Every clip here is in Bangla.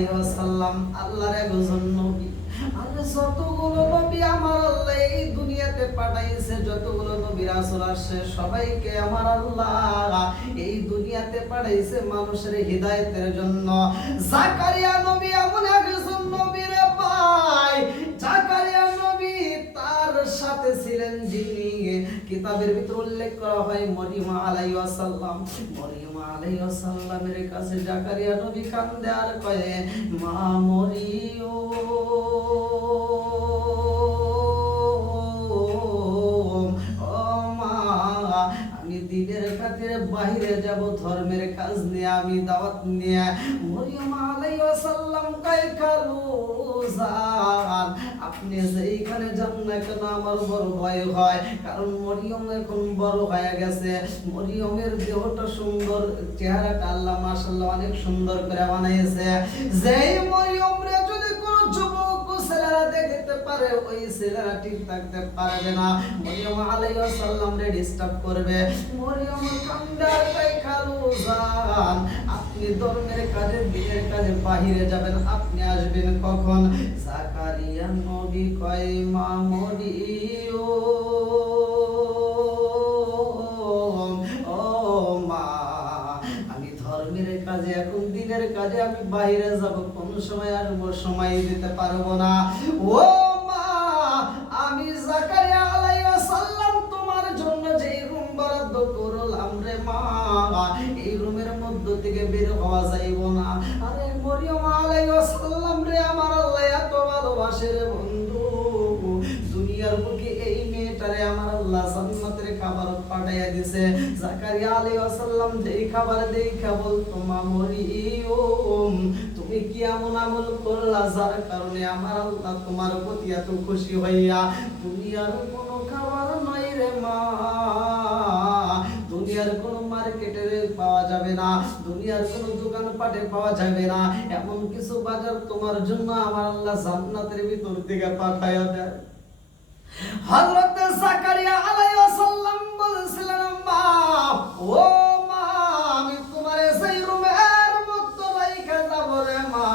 আলাইহি ওয়াসাল্লাম আল্লাহর একজন নবী। আর যতগুলো নবী আমার আল্লাহ এই দুনিয়াতে পাঠাইছে, যতগুলো নবী রাসূল আসছে, সবাইকে আমার আল্লাহ এই দুনিয়াতে পাঠাইছে মানুষের হিদায়াতের জন্য। জাকারিয়া নবী এমন একজন নবী রে ভাই, জাকারিয়া নবী তার সাথে ছিলেন যিনি কিতাবের ভিতর উল্লেখ করা হয় মরিয়ম আলাইহিস সালাম। মরিয়ম আলাইহিস সালামের কাছে জাকারিয়া নবী কান্দে আর কয়ে, মা মরিয়ম, ও মা, আমি দিনের খাতিরে বাইরে যাব, ধর্মের কাজ নিয়ে, আমি দাওয়াত নিয়ে। মরিয়ম আলাইহিস সালাম কয়, খালু জান, আপনি যেইখানে যান না কেন আমার বড় ভয় হয়, কারণ মরিয়ম এখন বড় হয়ে গেছে। মরিয়মের দেহটা সুন্দর, চেহারাটা আল্লাহ মাশাআল্লাহ অনেক সুন্দর করে বানাইছে। যেই মরিয়ম রে যদি কোন যুবক ছেলেরা দেখতে পারে, ওই ছেলেরা ঠিক থাকতে পারবে না, মরিয়ম আলাইহিস সালাম রে ডিস্টার্ব করবে। মরিয়ম কান্দা কই, খালু জান, আপনি ধর্মের কাজে, দিনের কাজে বাহিরে যাবেন, আপনি আসবেন কখন? জাকারিয়া নবী কয়, মা মরিয়ম, ও মা, আমি ধর্মের কাজে, এখন দিনের কাজে আমি বাইরে যাব, কোন সময় আসবো সময় দিতে পারবো না। ও মা, আমি জাকারিয়া আলাইহিস সালাম তোমার জন্য যে রুম বরাদ্দ করলাম রে মা, এই রুমের মধ্য থেকে বের হওয়া যাইব না। আরে মরিয়ম আলাইহিস সালাম রে আমার আল্লাহ এত ভালোবাসে রে বন্ধু, দুনিয়ার বুকে এই মেয়েটারে আমার আল্লাহ জান্নাতের খাবার পাঠাইয়া দিয়েছে। জাকারিয়া আলাইহিস সালাম যেই খাবার দেখা বলতো, মা মরিয়ম, তুমি কি এমন আমল করলা যার কারণে আমার আল্লাহ তোমার প্রতি এত খুশি হইয়া? দুনিয়ার কোনো খাবার নাই রে মা, দুনিয়ার কোন মার্কেটে পাওয়া যাবে না, দুনিয়ার কোন দোকানপাটে পাওয়া যাবে না, এমন কিছু বাজার তোমার জন্য আমার আল্লাহ জান্নাতের ভিতর থেকে পাঠাইয়া দেয়। হযরত জাকারিয়া আলাইহিস সালাম বলেছিলেন, মা, ও মা, আমি তোমারে সেই রুমের মধ্যে রাইখা যাব রে মা,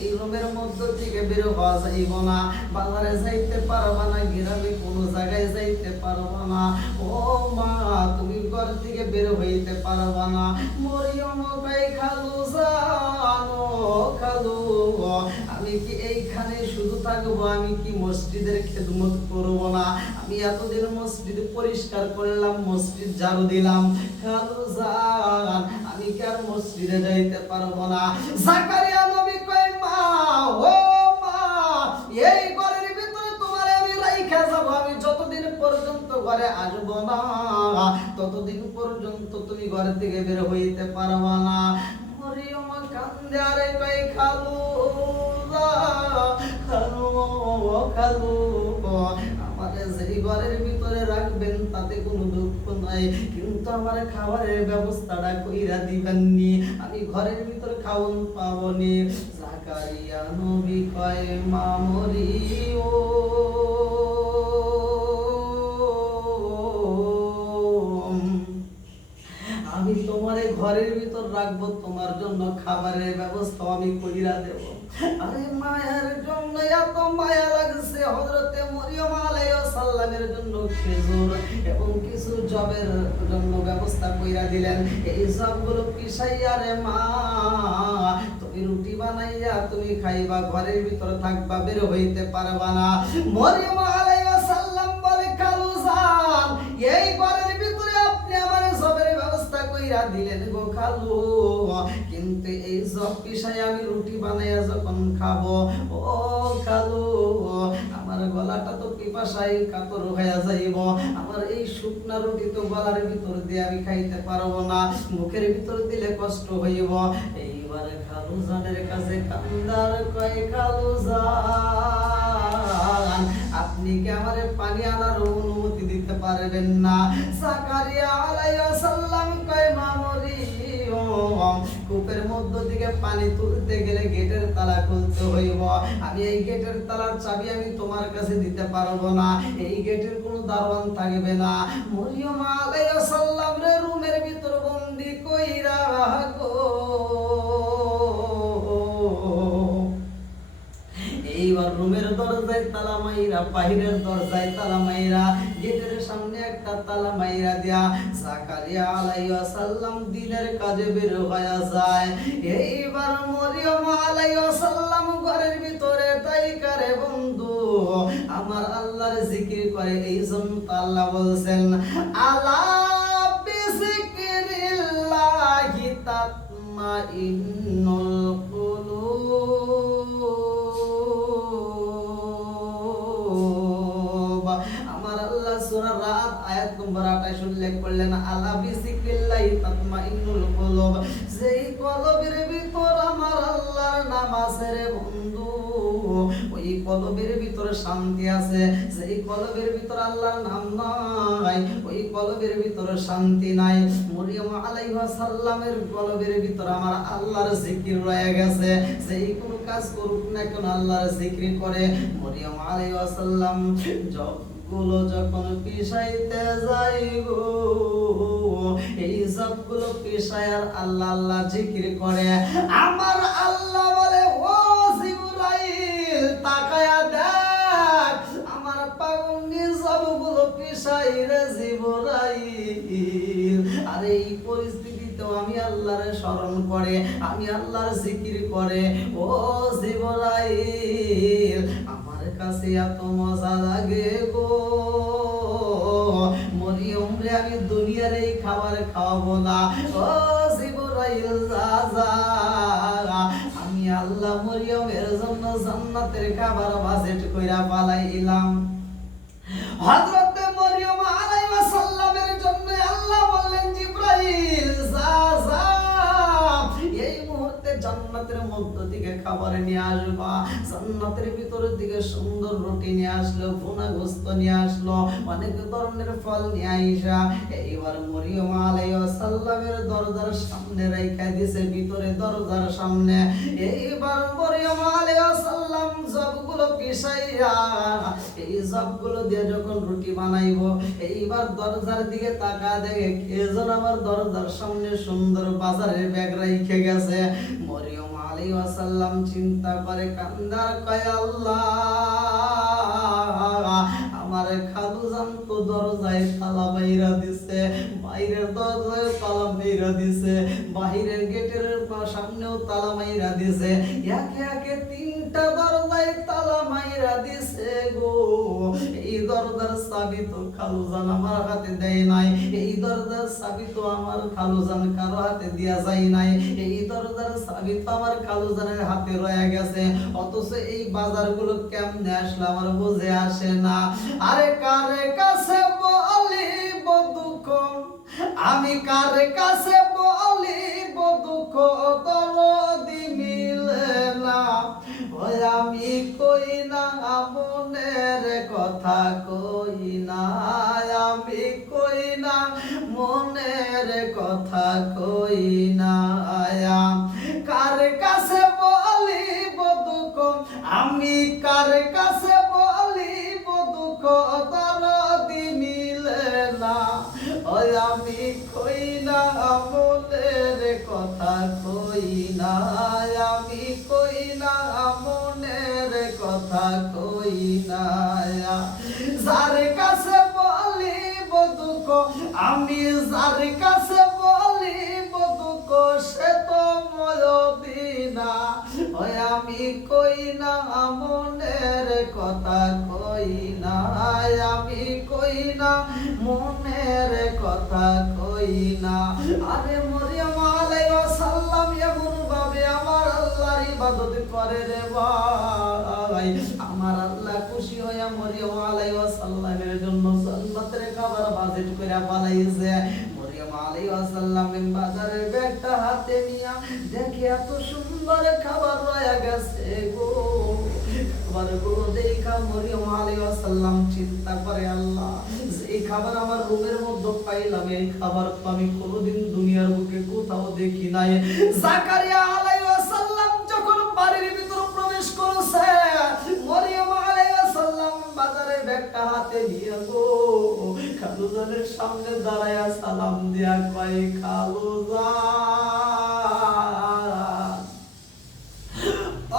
এই রুমের মধ্য থেকে বের হওয়া যাইব না, বাজারে যাইতে পারবা না, গ্রামে কোনো জায়গায় যাইতে পারবা না, ও মা, তুমি ঘর থেকে বের হইতে পারবা না। মরিয়ম কই, খালু জানো, খালু, আমি কি এইখানে শুধু থাকবো? আমি কি মসজিদের খেদমত করব না? আমি এতদিন মসজিদ পরিষ্কার করলাম, মসজিদ ঝাড়ু দিলাম, খালু জান, আমি কি আর মসজিদে যাইতে পারবো না? জাকারিয়া নবী কয়, মা, ও মা, এই ঘরের ভিতরে তোমারে আমি রাইখা যাব, আমি যতদিন পর্যন্ত ঘরে আসবো না, ততদিন পর্যন্ত তুমি ঘর থেকে বের হইতে পারবা না। মরিয়ম কান্দে আর কয়, খালু, খালু, খালু, আমারে যেই ঘরের ভিতরে রাখবেন তাতে কোনো দুঃখ নাই, কিন্তু আমার খাবারের ব্যবস্থাটা কইরা দিবেন নি, আমি ঘরের ভিতরে খাওন পাবনি। জাকারিয়া নবী কয়, মা মরিয়ম, আমি তোমারে ঘরের ভিতর রাখবো, তোমার জন্য খাবারের ব্যবস্থা আমি কইরা দেব। আরে মায়ের জন্য এত মায়া লাগছে, হযরতে মরিয়ম আলাইহিস সালামের জন্য খেজুর এবং কিছু জবের জন্য ব্যবস্থা কইরা দিলেন। এই জবগুলো পিছাইয়া রে মা, তুমি রুটি বানাইয়া তুমি খাইবা, ঘরের ভিতর থাকবা, বের হইতে পারবা না। মরিয়ম আলাইহিস সালাম বলে, খালু জান, এই ঘরের ভিতরে আপনি আমার জবের ব্যবস্থা কইরা দিলেন গো খালু, কিন্তু এই জব পিছাই আমি রুটি বানাইয়া যখন খাবো, ও খালু, আমার গলাটা তো পিপাসায় কাতর হয়ে যাইব, আমার এই শুকনা রুটি তো গলার ভিতর দিয়ে আমি খাইতে পারবো না, মুখের ভিতর দিলে কষ্ট হইব। এইবারে খালু জানের কাছে কান্দার কয়, খালু জান, আপনি কি আমারে পানি আনার অনুমতি দিতে পারবেন না? জাকারিয়া আলাইহিস সালাম কয়, মা মরিয়ম, কূপের মধ্য থেকে পানি তুলতে গেলে গেটের তালা খুলতে হইব, আমি এই গেটের তালার চাবি আমি তোমার কাছে দিতে পারবো না, এই গেটের কোনো দারোয়ান থাকবে না। মরিয়ম আলাইহিস সালাম রে রুমের ভিতর বন্দি কইরা গো আল্লাহর রুমের দরজায় তালা মাইরা, বাহিরের দরজায় তালা মাইরা, গেটের সামনে একটা তালা মাইরা দিয়া জাকারিয়া আলাইহিস সালাম দিনের কাজে বের হয়ে যায়। এইবার মরিয়ম আলাইহিস সালাম ঘরের ভিতরে তাইকারে বন্ধু আমার আল্লাহর জিকির করে। এই জন্য আল্লাহ বলছেন আলা বিযিকরিল্লাহি তাতমাইন্নুল কুলুব। আমার আল্লাহ সূরা রাত আয়াত নম্বর 28 উল্লেখ করলেন আলা বিযিকরিল্লাহি তাতমাইন্নুল কুলুব, যেই কলবের ভিতর আমার আল্লাহর নাম আছে রে বন্ধু, ওই কলবের ভিতরে শান্তি আছে। যেই কলবের ভিতর আল্লাহর নাম নাই, ওই কলবের ভিতরে শান্তি নাই। মরিয়ম আলাইহিস সালামের কলবের ভিতর আমার আল্লাহর জিকির রয়ে গেছে। যেই কোন কাজ করুক না কেন আল্লাহর জিকির করে। মরিয়ম আলাইহিস সালাম গুলো যখন পিছাইতে যাই গো, এই সবগুলো পিছায় আর আল্লাহ আল্লাহ জিকির করে। আমার আল্লাহ বলে ও জিবরাইল তাকায়া দেখ, আমার পাগলনি সবগুলো পিছাই রে জিবরাইল। আর এই পরিস্থিতিতেও আমি আল্লাহর স্মরণ করে, আমি আল্লাহর জিকির করে। ও জিবরাইল আমার কাছে এত মজা লাগে গো, মরিয়ম রে আমি দুনিয়ার এই খাবার খাওয়াবো না। ও জিবরাইল যা যা, আমি আল্লাহ মরিয়মের জন্য জান্নাতের খাবার বাজেট কইরা পালাইলাম। হযরত মরিয়ম আলাইহিস সালামের জন্য আল্লাহ বললেন জিবরাইল যা যা, এই মুহূর্তে জান্নাতের মধ্য থেকে খাবার নিয়ে আসবা। জান্নাতের ভিতরের দিকে সুন্দর রুটি নিয়ে আসলো, ভুনা গোস্ত নিয়ে আসলো, অনেক ধরনের ফল নিয়ে আইসা এইবার মরিয়ম আলাইহিস সালামের দরজার সামনে রাইখা দিয়েছে, ভিতরে দরজার সামনে। এইবার মরিয়ম আলাইহিস সালাম সবগুলো পিছাইয়া এই সবগুলো দিয়ে যখন রুটি বানাইবো, এইবার দরজার দিকে তাকা দেখে কে যেন আমার দরজার সামনে সুন্দর বাজারের ব্যাগ রাইখে গেছে। মরিয়ম আলাইহিস সালাম চিন্তা করে কান্দার কয় আল্লাহ আমার খালুজান তো দরজায় তালা মাইরা দিছে, বাইরের দরজায় তালা মাইরা দিছে, বাহিরের গেটের সামনেও তালা মাইরা দিছে, একে একে তিনটা দরজায় তালা মাইরা দিছে গো। এই দরজার চাবি তো খালুজান আমার হাতে দেয় নাই, এই দরজার চাবি তো আমার খালুজান কারো হাতে দিয়া যায় নাই, এই দরজার চাবি তো আমার খালুজানের হাতে রয়ে গেছে। অথচ এই বাজারগুলো কেমনে আসলে আমার বুঝে আসে না। আরে কারে কাছে বলিব দুঃখ, আমি কারে কাছে বলিব দুঃখ, দরদি মিলে না। ওই আমি কই না মনের কথা কই না, আমি কই না মনের কথা কই না। কার কাছে বলিব দুঃখ, আমি কার কাছে বলিব দুঃখ, দরদি মিলে না। ওই আমি কই না মনের কথা কই না, আমি কই না মনের কথা কই না। যার কাছে বলিব দুঃখ, আমি যার কাছে বলিব দুঃখ, সে তো ময়দিনা। ওই আমি কই না মনের কথা কই না, আমি কই না মনের কথা কই না। আরে মরিয়ম আলাইহিস সালাম এমন ভাবে আমার আল্লাহর ইবাদত করে রে ভাই, আমার আল্লাহ খুশি হইয়া মরিয়ম আলাইহিস সালামের জন্য জান্নাতের খাবার বাজেট কইরা বানাইছে। মরিয়ম আলাইহিস সালাম বাজারের ব্যাগটা হাতে নিয়া দেখে এত সুন্দর খাবার রয়ে গেছে গো। খাবারগুলো দেখা মরিয়ম আলাইহিস সালাম চিন্তা করে আল্লাহ এই খাবার আমার রুমের মধ্যে পাইলাম, এই খাবার তো আমি কোনোদিন দুনিয়ার বুকে কোথাও দেখি নাই। জাকারিয়া আলাইহিস সালাম যখন বাড়ির ভিতর প্রবেশ করেছে, মরিয়ম আলাইহিস সালাম বাজারে ব্যাগটা হাতে নিয়ে গো খালুজানের সামনে দাঁড়ায়া সালাম দিয়া কয় খালুজান,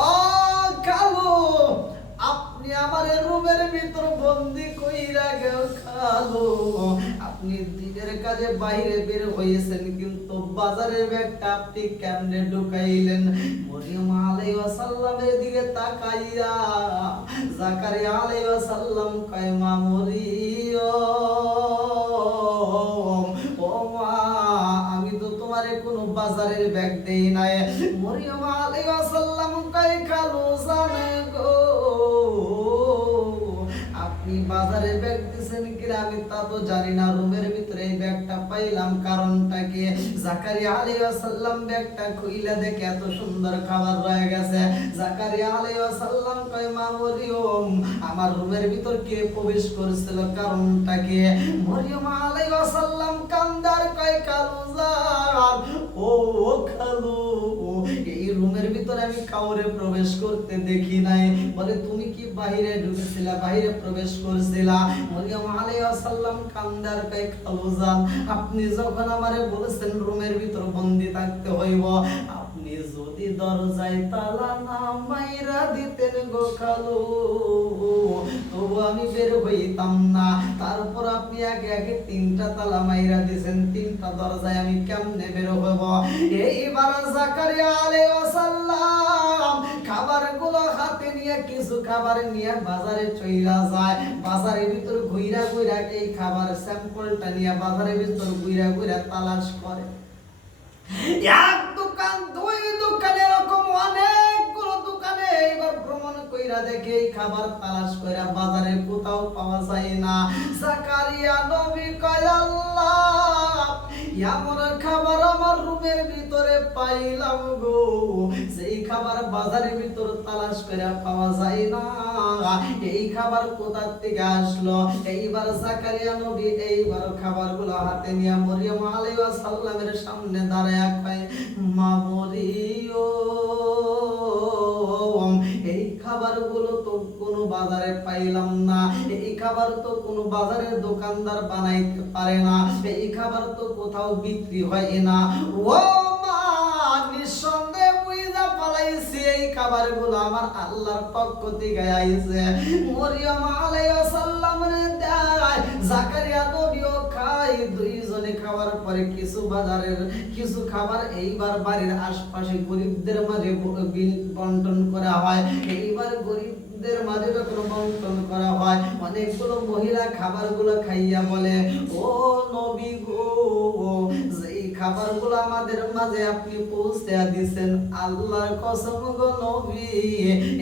ও খালু আপনি আমার রুমের ভিতর বন্দি কইরা গেল খালো, আপনি দিনের কাজে বাইরে বের হয়েছেন, কিন্তু বাজারের ব্যাগটা আপনি কেমনে ঢুকাইলেন? মরিয়ম আলাইহিস সালামের দিকে তাকাইয়া জাকারিয়া আলাইহিস সালাম কয়, মা মরিয়ম, ও মা, আমি তো তোমারে কোনো বাজারের ব্যাগ দেই নাই। মরিয়ম আলাইহিস সালাম কয়, খালু জানে গো, আপনি বাজারে ব্যাগ দিছেন কিনা আমি তা তো জানি না, রুমের ভিতরে এই ব্যাগটা পাইলাম, কারণটা কি? জাকারিয়া আলাইহিস সালাম ব্যাগটা খুইলা দেখে এত সুন্দর খাবার রয়ে গেছে। জাকারিয়া আলাইহিস সালাম কয়, মা মরিয়ম, আমার রুমের ভিতর কে প্রবেশ করেছিল, কারণটা কি? মরিয়ম আলাইহিস সালাম কান্দার কয়, খালু জান, ও খালু, এই রুমের ভিতরে আমি কাউরে প্রবেশ করতে দেখি নাই। বলে, তুমি কি বাইরে ঢুকেছিলা, বাইরে প্রবেশ করছিলা? মরিয়ম আলাইহিস সালাম কান্দার কয়, খালু জান, আপনি যখন আমারে বলেছেন রুমের ভিতর বন্দি থাকতে হইব, আপনি যদি দরজায় তালা না মাইরা দিতেন গো খালু, তবু আমি বের হইতাম না। তারপর আপনি আগে আগে 3টা তালা মাইরা দিয়েছেন, 3টা দরজায় আমি কেমনে বের হইব? এইবার জাকারিয়া আলাইহিস সালাম খাবারগুলো হাতে নিয়ে, কিছু খাবার নিয়ে বাজারে চইলা যায়। বাজারের ভিতর ঘুইরা ঘুইরা এই খাবার স্যাম্পলটা নিয়ে বাজারের ভিতর ঘুইরা ঘুইরা তালাশ করে। এক দোকান, 2 দোকান, এরকম অনেকগুলো দোকানে এইবার ভ্রমণ কইরা দেখে এই খাবার তালাশ কইরা বাজারে কোথাও পাওয়া যায় না। জাকারিয়া নবী কয়, আল্লাহ, এমন খাবার আমার রুমের ভিতরে পাইলাম গো, সেই খাবার বাজারের ভিতর তালাশ কইরা পাওয়া যায় না, এই খাবার কোথা থেকে আসলো? এইবার জাকারিয়া নবী এইবার খাবারগুলো হাতে নিয়ে মরিয়ম আলাইহিস সালামের সামনে দাঁড়ায় কয়, মা মরিয়ম, এই খাবারগুলো তো কোনো বাজারে পাইলাম না, এই খাবার তো কোনো বাজারের দোকানদার বানাইতে পারে না, এই খাবার তো কোথাও বিক্রি হয় না। ও মা, নিঃসন্দেহে বুঝা পালাইছি এই খাবারগুলো আমার আল্লাহর পক্ষ থেকে আইছে। মরিয়ম আলাইহিস সালামের দেয়, জাকারিয়া নবীও খায়। 2 জনে খাওয়ার পরে কিছু বাজারের কিছু খাবার এইবার বাড়ির আশপাশে গরিবদের মাঝে বন্টন করা হয়। এইবার গরিবদের মাঝে যখন বন্টন করা হয়, অনেকগুলো মহিলা খাবারগুলো খাইয়া বলে, ও নবী গো, এই খাবারগুলো আমাদের মাঝে আপনি পৌঁছে দিয়েছেন, আল্লাহর কসম গো নবী,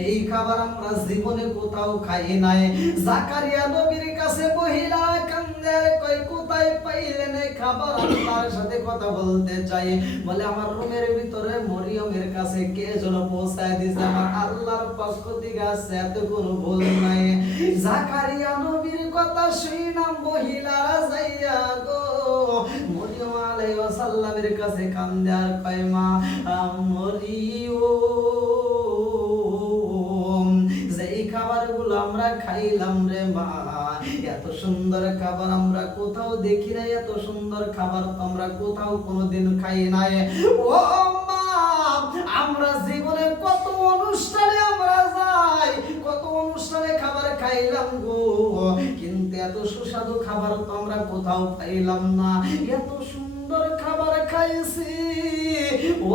এই খাবার আমরা জীবনে কোথাও খাই নাই। জাকারিয়া নবীর কাছে মহিলা কান্দে কই, কোথায় পাইলেন এই খাবার? আমি তার সাথে কথা বলতে চাই। বলে, আমার রুমের ভিতরে মরিয়মের কাছে কে যেন পৌঁছায় দিয়েছে, আমার আল্লাহর পক্ষ থেকে আছে, এত কোনো ভুল নাই। জাকারিয়া নবীর কথা শুনা মহিলারা যাইয়া গো মরিয়ম আলাইহিস সালামের কাছে কান্দে আর কয়, মা মরিয়ম, যেই খাবারগুলো আমরা খাইলাম রে মা, এত সুন্দর খাবার আমরা কোথাও দেখি নাই, এত সুন্দর খাবার তো আমরা কোথাও কোনোদিন খাই নাই। ও মা, আমরা জীবনে কত অনুষ্ঠানে আমরা যাই, কত অনুষ্ঠানে খাবার খাইলাম গো, কিন্তু এত সুস্বাদু খাবার তো আমরা কোথাও পাইলাম না, এত সুন্দর খাবার খাইছি।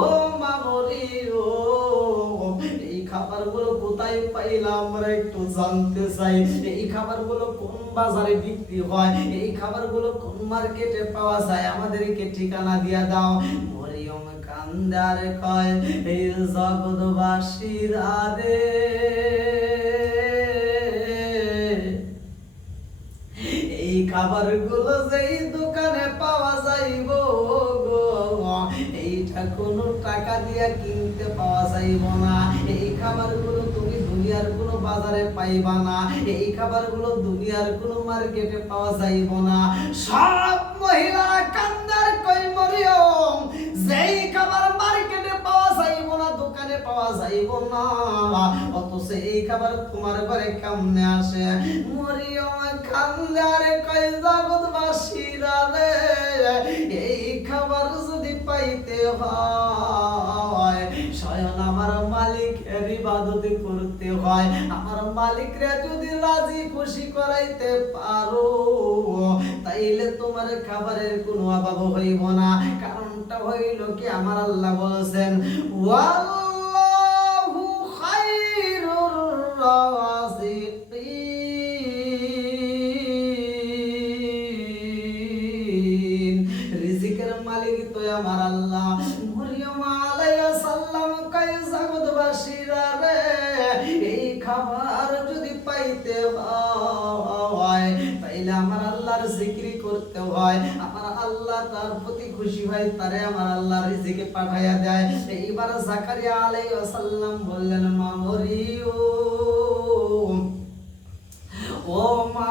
ও মা মরিয়ম, এই খাবারগুলো কোথায় পাইলাম আমরা একটু জানতে চাই। এই খাবারগুলো কোন বাজারে বিক্রি হয়, এই খাবারগুলো কোন মার্কেটে পাওয়া যায়, আমাদেরকে ঠিকানা দিয়া দাও। মরিয়ম কান্দার কয়, এই জগৎবাসীরা রে, এই খাবারগুলো যেই দোকানে পাওয়া যাইব গো, এইটা কোনো টাকা দিয়া কিনতে পাওয়া যাইব না। এই খাবারগুলো তুমি দুনিয়ার কোনো বাজারে পাইবা না, এই খাবারগুলো দুনিয়ার কোনো মার্কেটে পাওয়া যাইব না। সব মহিলা কান্দার কই, মরিয়ম, যেই খাবার মার্কেটে পাওয়া যাইব না, দোকানে পাওয়া যাইব না, অথচ এই খাবার তোমার ঘরে কেমনে আসে? মরিয়ম কান্দার কই, জগৎবাসীরা রে, এই খাবার যদি পাইতে হয় স্বয়ং আমার মালিকের ইবাদত করতে হয়। আমার মালিকরে যদি রাজি খুশি করাইতে পারো তাইলে তোমার খাবারের কোনো অভাব হইব না। কারণটা হইল কি, আমার আল্লাহ বলেছেন ওয়াল্লাহু খায়রুর রাযিকিন। রিজিকের মালিক তো আমার আল্লাহ। মরিয়ম আলাইহিস সালাম কয় জগৎবাসীরা রে, এই খাবার যদি পাইতে হয় তাইলে আমার আল্লাহর জিকির করতে হয়। আমার আল্লাহ তার প্রতি খুশি হয়, তারে আমার আল্লাহ রিজিকে পাঠাইয়া দেয়। এইবার জাকারিয়া আলাইহিস সালাম বললেন, মা মরিয়ম, ও মা,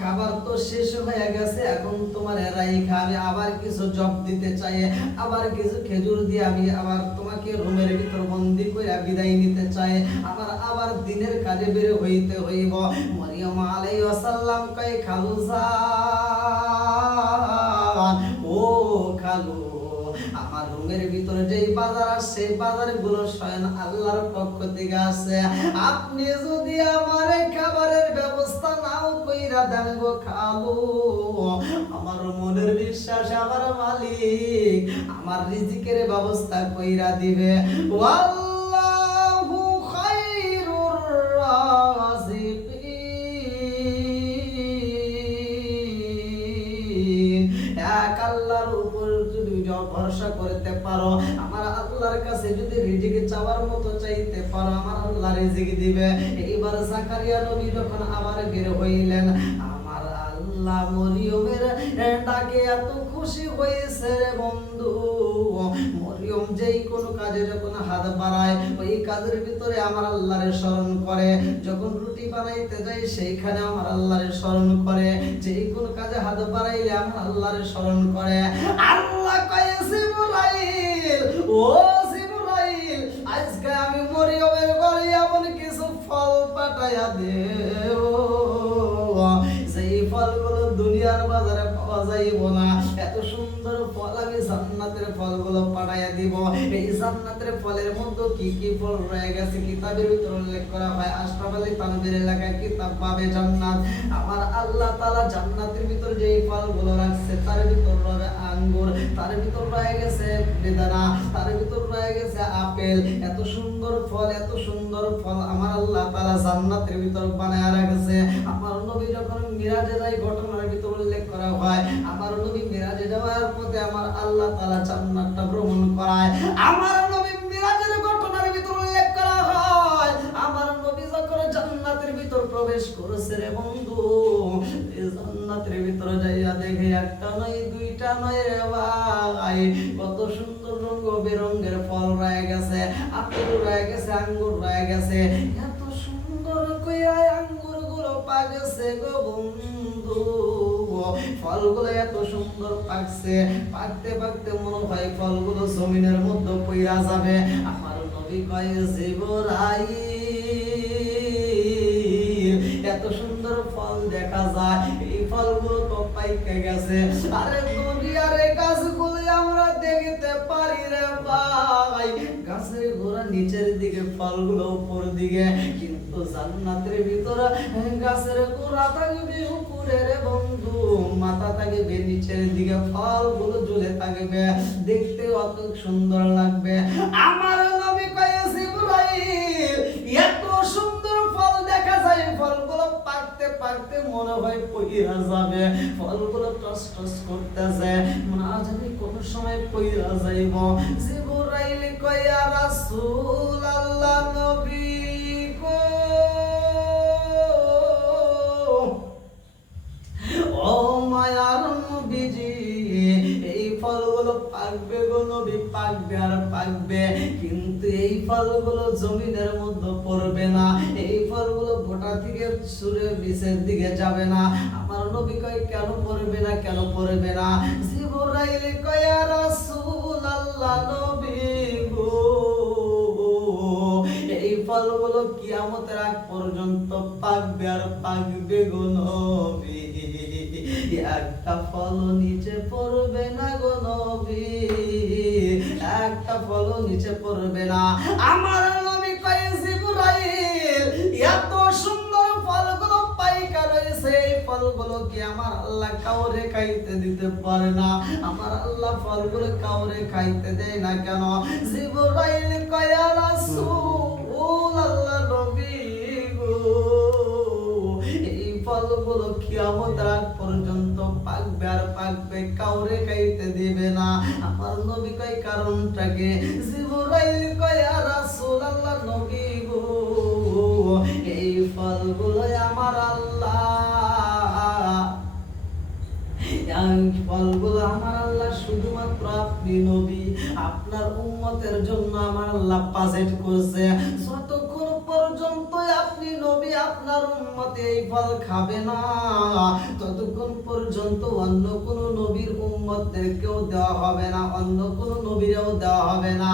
খাবার তো শেষ হয়ে গেছে, এখন তোমার রাইখা আমি আবার কিছু জব দিতে চাই, আবার কিছু খেজুর দিয়ে আমি আবার তোমাকে রুমের ভিতর বন্দি করে বিদায় নিতে চাই, আমার আবার দিনের কাজে বের হইতে হইব। মরিয়ম আলাইহিস সালাম কয়, খালু জান, ও খালু, আমার রুমের ভিতরে যেই বাজার আছে সেই বাজারগুলো স্বয়ং আল্লাহর পক্ষ থেকে আসে। আপনি যদি আমার খাবারের ব্যবস্থা নাও কইরা দেন গো খালু, আমার মনের বিশ্বাস আমার মালিক আমার রিজিকের ব্যবস্থা কইরা দিবে। ওয়াল্লাহু খায়রুর রাযিকিন। এক আল্লাহর উপর যদি ভরসা করতে পারো, আমার আল্লাহর কাছে যদি রিজিক চাওয়ার মতো চাইতে পারো, আমার আল্লাহ রিজিক দিবে। এইবার জাকারিয়া নবী যখন আবার বের হইলেন, আমার আল্লাহ মরিয়মের ডাকে এত খুশি হয়েছে রে বন্ধু। মরিয়ম যেই কোন কাজে যখন হাত বাড়ায় ওই কাজের ভিতরে আমার আল্লাহরে স্মরণ করে, যখন রুটি বানাইতে যায় সেইখানে আমার আল্লাহরে স্মরণ করে, যেই কোন কাজে হাত বাড়াইলে আমার আল্লাহরে স্মরণ করে। আল্লাহ কয়, জিবরাইল, ও জিবরাইল, আজকে আমি মরিয়মের ঘরে এমন কিছু ফল পাঠাইয়া দেব যেই ফলগুলো দুনিয়ার বাজারে পাওয়া যাইব না। এত সুন্দর ফল আমি জান্নাতের ফলগুলো পাঠাইয়া দিব। এই জান্নাতের ফলের মধ্যে কি কি ফল রয়ে গেছে কিতাবের ভিতর উল্লেখ করা হয়। আশরাফ আলী তানভীর এলাকায় কিতাব পাবে জান্নাত। আমার আল্লাহ তাআলা জান্নাতের ভিতর যেই ফলগুলো রাখছে তার ভিতর রবে আঙ্গুর, তার ভিতর রয়ে গেছে বেদানা, তার ভিতর রয়ে গেছে আপেল। এত সুন্দর ফল, এত সুন্দর ফল আমার আল্লাহ তাআলা জান্নাতের ভিতর বানায়া রাখছে। আমার নবী যখন মিরাজে যায় ঘটনার ভিতর উল্লেখ করা হয়, আমার নবী মিরাজে যাওয়ার পথে আমার আল্লাহ তাআলা জান্নাতটা ভ্রমণ করায়। আমার নবী মিরাজের ঘটনার ভিতর উল্লেখ করা হয়, আমার নবী যখন জান্নাতের ভিতর প্রবেশ করেছে রে বন্ধু, এই জান্নাতের ভিতর যাইয়া দেখে একটা নয় দুইটা নয় রে ভাই, কত সুন্দর রঙ বেরঙের ফল রয়ে গেছে, আপেল রয়ে গেছে, আঙ্গুর রয়ে গেছে। এত সুন্দর কইরা আঙ্গুর গুলো পাকছে গো বন্ধু, ফলগুলো এত সুন্দর পাকছে, পাকতে পাকতে মনে হয় ফলগুলো জমিনের মধ্যে পইরা যাবে। আমার নবী কয়, জিবরাইল, এত সুন্দর ফল দেখা যায়, এই ফলগুলো তো পাইকে গেছে। আরে দুনিয়ার এই গাছগুলো আমরা দেখতে পারি রে ভাই, গাছের গোড়া নিচের দিকে, ফলগুলো উপর দিকে, কিন্তু জান্নাতের ভিতরে গাছের গোড়া থাকবে উপরে রে বন্ধু, মাথা থাকবে নিচের দিকে, ফলগুলো ঝুলে থাকবে, দেখতে অত সুন্দর লাগবে। আমার নবী কয়, জিবরাইল, এত সুন্দর ফল দেখা যায়, ফলগুলো পাকতে পাকতে মনে হয় পইরা যাবে, ফলগুলো টস টস করতেছে, মনে হয় জানি কোন সময় পইরা যাইব। জিবরাইল কয়, ইয়া রাসূলুল্লাহ, নবী গো, ও মায়ার নবীজি, এই ফলগুলো পাকবে গো নবী, পাকবে আর পাকবে, কিন্তু এই ফলগুলো জমিনের মধ্যে পড়বে না, এই ফলগুলো গোটা থেকে সুরে নিচের দিকে যাবে না। আমার নবী কয়, কেন পড়বে না, কেন পড়বে না? জিবরাইল কয়, ইয়া রাসূলুল্লাহ, নবী গো, এই ফলগুলো কিয়ামতের আগ পর্যন্ত পাকবে আর পাকবে গো নবী, একটা ফল নিচে পড়বে না গো নবী, একটা ফলও নিচে পড়বে না। আমার নবী কয় জিবরাইল এত সুন্দর ফলগুলো পাইকা রয়েছে, এই ফলগুলো কি আমার আল্লাহ কাউরে খাইতে দিতে পারে না? আমার আল্লাহ ফলগুলো কাউরে খাইতে দেয় না কেন? জিবরাইল কয় ইয়া রাসূল আল্লাহ নবী গো, এই ফলগুলো কিয়ামতের আগ পর্যন্ত পাকবে আর পাকবে, কাউরে খাইতে দিবে না। আমার নবী কয় কারণটা কি? জিবরাইল কয় ইয়া রাসূল আল্লাহ নবী গো, এই ফলগুলো আমার আল্লাহ, এই ফলগুলো আমার আল্লাহ শুধুমাত্র আপনি নবী আপনার উম্মতের জন্য আমার আল্লাহ বাজেট করছে। যতক্ষণ পর্যন্ত আপনি নবী আপনার উম্মত এই ফল খাবে না, ততক্ষণ পর্যন্ত অন্য কোন নবীর উম্মতদেরকেও দেওয়া হবে না, অন্য কোন নবীরেও দেওয়া হবে না।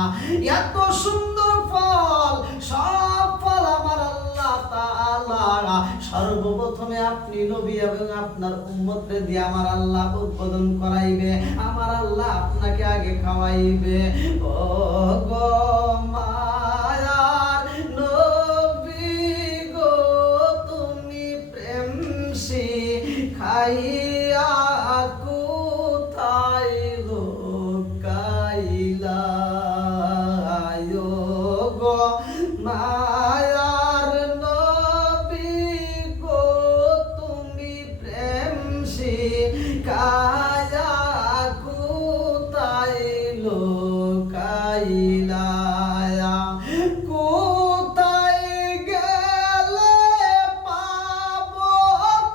এত সুন্দর ফল, সব ফল আমার আল্লাহ তাআলা সর্বপ্রথমে আপনি নবী এবং আপনার উম্মতরে দিয়ে আমার আল্লাহ উদ্বোধন করাইবে, আমার আল্লাহ আপনাকে আগে খাওয়াইবে। ও গো মায়ার নবী গো, তুমি প্রেম শিখাইয়া কোথায় লুকাইলা? গো মায়ার নবী গো, তুমি প্রেম শিখাইয়া কোথায় লুকাইলা? কোথায় গেলে পাবো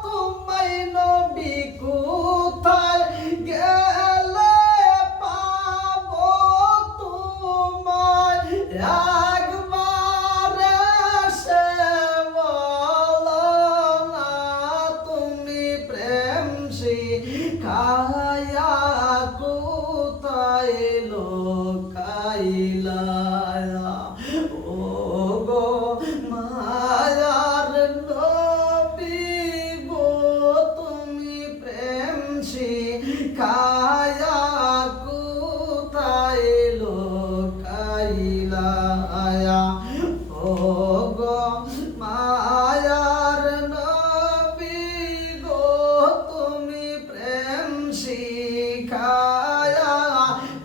তোমায় নবী, কোথায় গেলে পাবো তোমায়? একবার এসে বলো না তুমি প্রেম শিখাইয়া কোথায় লুকাইলা? ও গো মায়ার নবী গো, তুমি প্রেম শিখাইয়া কোথায় লুকাইলা? ও গো মায়ার নবী গো, তুমি প্রেম শিখাইয়া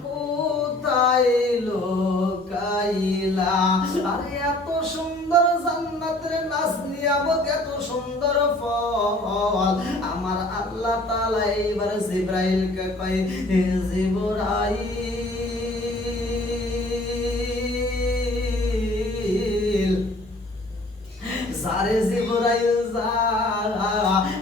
কোথায় লুকাইলা? আরে এত সুন্দর জান্নাতের নাজ নিয়ামত, এত সুন্দর ফল, আমার আল্লাহ তাআলা এইবার জিবরাইলকে কয় জিবরাইল, যারে জিবরাইল যা,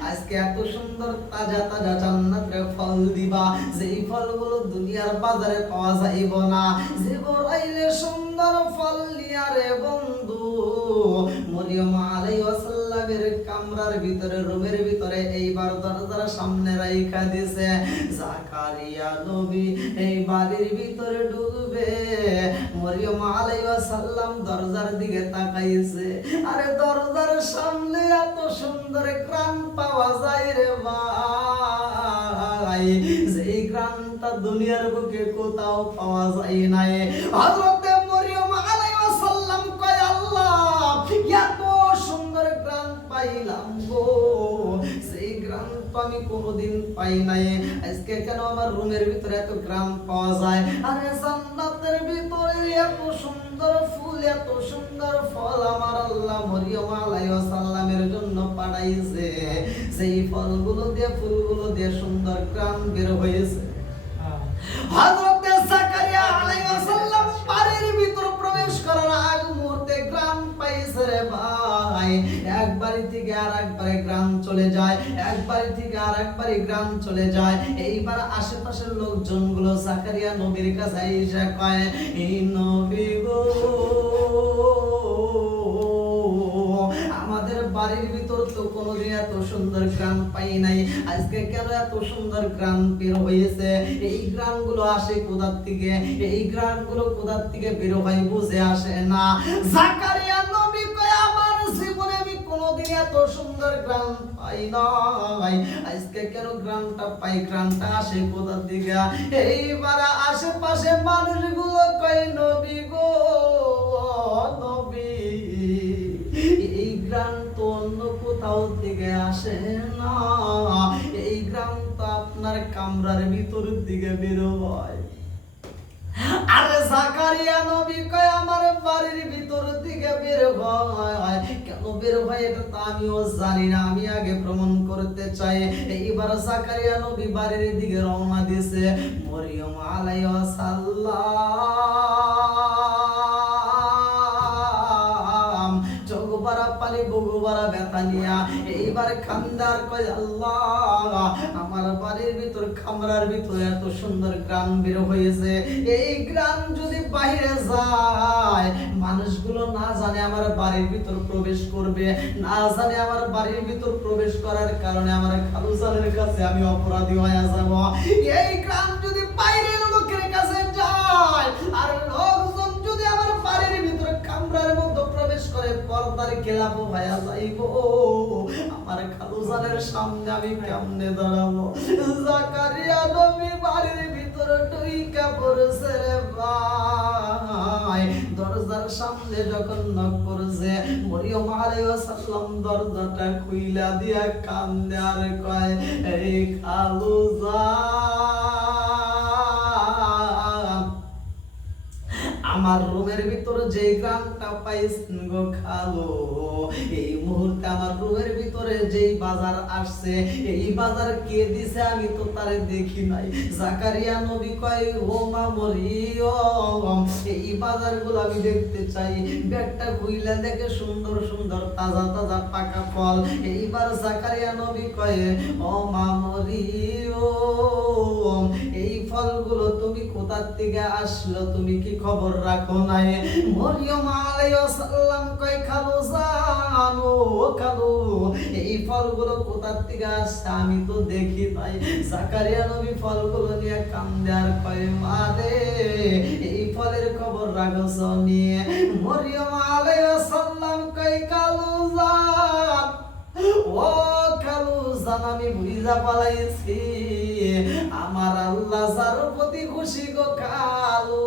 আজকে এত সুন্দর তাজা তাজা জান্নাতের ফল দিবা, যেই ফলগুলো দুনিয়ার বাজারে পাওয়া যাইব না। জিবরাইলের সুন্দর ফল নিয়া রে বন্ধু মরিয়ম আলাইহিস সালামের কামরার ভিতরে, রুমের ভিতরে এইবার দরজার সামনে রাইখা দিয়েছে। জাকারিয়া নবী এই বাড়ির ভিতরে ঢুকবে, মরিয়ম আলাইহিস সালাম দরজার দিকে তাকাইছে। আরে দরজার সামনে এত সুন্দর ঘ্রাণ পাওয়া যায় রে ভাই, যেই ঘ্রাণটা দুনিয়ার বুকে কোথাও পাওয়া যায় নাই। হযরতে মরিয়ম আলাইহিস সালাম কয় আল্লাহ, এত সুন্দর ঘ্রাণ পাইলাম গো, সেই ঘ্রাণ তো আমি কোনোদিন পাই নাই, আজকে কেন আমার রুমের ভিতরে এত ঘ্রাণ পাওয়া যায়? আরে জান্নাতের ভিতরে এত সুন্দর ফুল, এত সুন্দর ফল আমার আল্লাহ মরিয়ম আলাইহিস সালামের জন্য পাঠাইছে, সেই ফলগুলো দিয়ে, ফুলগুলো দিয়ে সুন্দর ঘ্রাণ বের হয়েছে। হযরত জাকারিয়া আলাইহিস সালাম বাড়ির ভিতর প্রবেশ করার আগ মুহূর্তে ঘ্রাণ পাইছে রে ভাই, এক বাড়ি থেকে আরেক বাড়ি ঘ্রাণ চলে যায়, এক বাড়ি থেকে আরেক বাড়ি ঘ্রাণ চলে যায়। এইবার আশেপাশের লোকজনগুলো জাকারিয়া নবীর কাছে এসে কয়, এই নবী গো, আমাদের বাড়ির ভিতর তো কোনোদিন এত সুন্দর ঘ্রাণ পাই নাই, আজকে কেন এত সুন্দর ঘ্রাণ বের হয়েছে? এই ঘ্রাণগুলো আসে কোথার থেকে? এই ঘ্রাণগুলো কোথার থেকে বের হয় বুঝে আসে না। জাকারিয়া নবী কয়, আমার জীবনে আমি কোনোদিন এত সুন্দর গ্রাম পাই নাই, আজকে কেন গ্রামটা পাই? গ্রামটা আসে কোথা থেকে? এইবার আশেপাশে মানুষগুলো কয় নবী গো নবী, এই গ্রাম তো অন্য কোথাও থেকে আসে না, এই গ্রাম তো আপনার কামরার ভিতর দিকে বের হয়। আরে জাকারিয়া নবী কয় আমার বাড়ির ভিতর দিকে বের হয়। কেন বের হয় এটা তো আমিও জানি না, আমি আগে প্রমাণ করতে চাই। এইবার জাকারিয়া নবী বাড়ির দিকে রওনা দিয়েছে। মরিয়ম আলাইহিস সালাম চোখ ভরা পানি বুকু ভরা ব্যথা নিয়া এইবার খান্দার কয় আল্লাহ, আমার বাড়ির ভিতর কামরার ভিতরে এত সুন্দর গ্রাম বের হয়েছে, এই গ্রাম যদি বাইরে যায়, মানুষগুলো না জানে আমার বাড়ির ভিতর প্রবেশ করবে, না জানে আমার বাড়ির ভিতর প্রবেশ করার কারণে আমার খালুজানের কাছে আমি অপরাধী হয়ে যাব। এই গ্রাম যদি বাইরের লোকের কাছে যায় আর লোকজন যদি আমার বাড়ির ভিতর কামরার মধ্যে প্রবেশ করে, পর্দার খেলাপ হয়ে যাইব, আমার খালুজানের সামনে আমি কেমনে দাঁড়াবো? জাকারিয়া নবী বাড়ির ভিতরে ঢুইকা পড়ছে রে ভাই। দরজার সামনে যখন নক করছে, মরিয়ম আলাইহিস সালাম দরজাটা খুইলা দিয়া কান্দে আর কয় এই খালুজান, আমার রুমের ভিতরে যে গ্রামটা পাইছেন গো খালো, এই মুহূর্তে আমার রুমের ভিতরে যেই বাজার আসছে, এই বাজার কে দিছে আমি তো তারে দেখি নাই। জাকারিয়া নবী কয় ও মা মরিয়ম, এই বাজারগুলো আমি দেখতে চাই। ব্যাগটা খুইলা দেখে সুন্দর সুন্দর তাজা তাজা পাকা ফল। এইবার জাকারিয়া নবী কয় ও মা মরিয়ম, এই ফলগুলো তুমি কোথা থেকে আসলো, তুমি কি খবর রাখো নাই? মরিয়ম আলাইহিস সালাম কয় খালুজান ও খালু, এই ফলগুলো কোথা থেকে আসছে আমি তো দেখি নাই। জাকারিয়া নবী ফলগুলো নিয়ে কান্দে আর কয় মা রে, এই ফলের খবর রাখছ নিয়ে? মরিয়ম আলাইহিস সালাম কয় খালুজান ও খালুজান, আমি বুঝা পালাইছি, আমার আল্লাহ যার প্রতি খুশি গো খালু,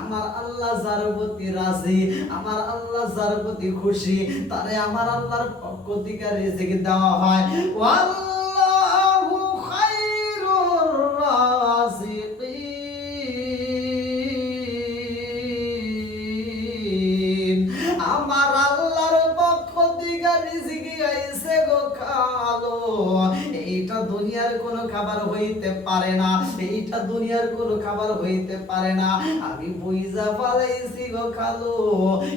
আমার আল্লাহ যার প্রতি রাজি, আমার আল্লাহ যার প্রতি খুশি, তারে আমার আল্লাহর পক্ষ থেকে রিজিক দেওয়া হয়। ওয়াল্লাহু খায়রুর রাজিকিন, আমার আল্লাহর পক্ষ থেকে রিজিক আইছে গো খালু, এইটা দুনিয়ার কোনো খাবার হইতে পারে না, এইটা দুনিয়ার কোনো খাবার হইতে পারে না, আমি বুঝা পালাইছি গো খালু,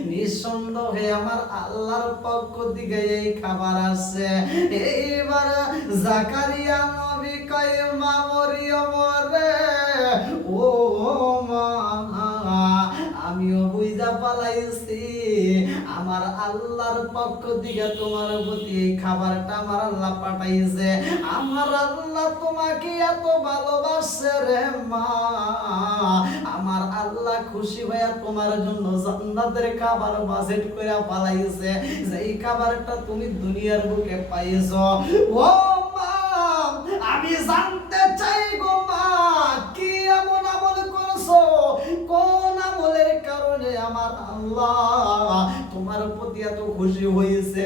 নিঃসন্দেহে আমার আল্লাহর পক্ষ থেকে এই খাবার আসছে। এইবার জাকারিয়া নবী কয় মা মরিয়ম রে ও মা, আমিও বুঝা পালাইছি আমার আল্লাহর পক্ষ থেকে তোমার প্রতি এই খাবারটা আমার আল্লাহ পাঠাইছে। আমার আল্লাহ তোমাকে এত ভালোবাসে রে মা, আমার আল্লাহ খুশি হয়ে তোমার জন্য জান্নাতের খাবার বাজেট করে পালাইছে, যেই খাবারটা তুমি দুনিয়ার বুকে পাইছো। ও মা, আমি জানতে চাই গো মা, কি এমন আমল করছো, কোন আমলের কারণে আমার আল্লাহ তোমার প্রতি এত খুশি হয়েছে?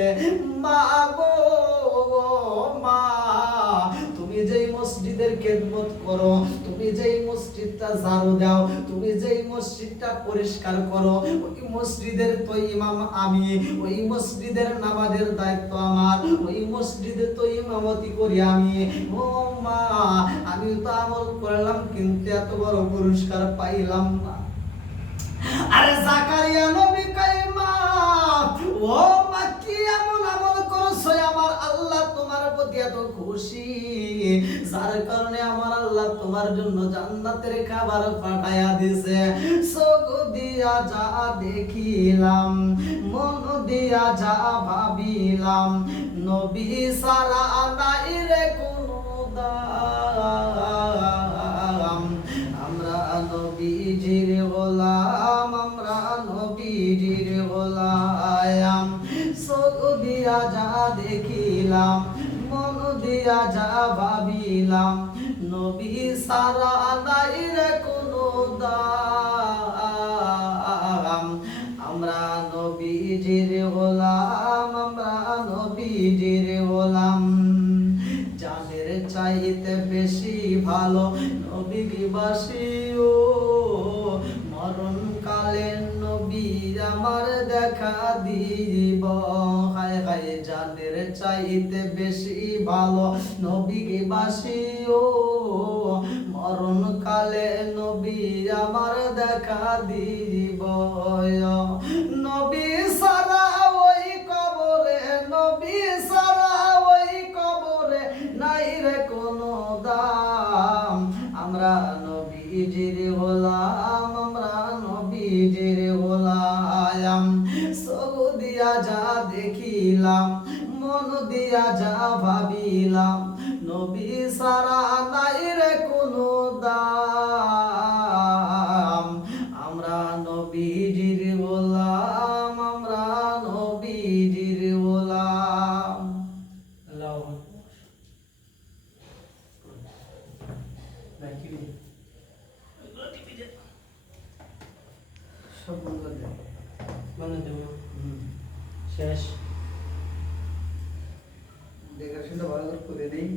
মা গো মা, তুমি যেই মসজিদের খেদমত করো, তুমি যেই মসজিদটা ঝাড়ু দাও, তুমি যেই মসজিদটা পরিষ্কার করো, ওই মসজিদের তো ইমাম আমি, ওই মসজিদের নামাজের দায়িত্ব আমার, ওই মসজিদে তো ইমামতি করি আমি। ও মা, আমি তো আমল করলাম কিন্তু এত বড় পুরস্কার পাইলাম না। আরে জাকারিয়া নবী কয় মা ও মা, কি এমন আমল করছো আমার আল্লাহ তোমার প্রতি এত খুশি, যার কারণে আমার আল্লাহ তোমার জন্য জান্নাতের খাবার পাঠায়া দিছে? চোখ দিয়া যা দেখিলাম, মন দিয়া যা ভাবিলাম, নবী সারা নাই রে কোনো দাম, আমরা নবীজির গোলাম, আমরা নবীজির গোলাম। চোখ দিয়া যা দেখিলাম মন দিয়া যা ভাবিলাম নবী সারা নাই রে কোনো দাম আমরা নবীজির গোলাম আমরা নবীজির গোলাম জানের চাইতে বেশি ভালো নবীকে বাসি ও মরণ কালে নবী আমার দেখা দিব হায় হায় জানের চাইতে বেশি ভালো নবীকে বাসি ও মরণ কালে নবী আমার দেখা দিব নবী সারা ওই কবরে নবী সারা ওই কবরে নাই রে কোনো দাম আমরা নবীজির গোলাম আমরা নবীজির গোলাম সগু দিয়া যা দেখিলাম মন দিয়া যা ভাবিলাম নবী সারা নাই রে কোনো দাম আমরা নবীজির গোলাম আমরা নবীজির গোলাম আল্লাহু আকবার সব বন্ধ করে দেব বন্ধ দেব শেষ ডেকোরেশনটা ভালো করে দিই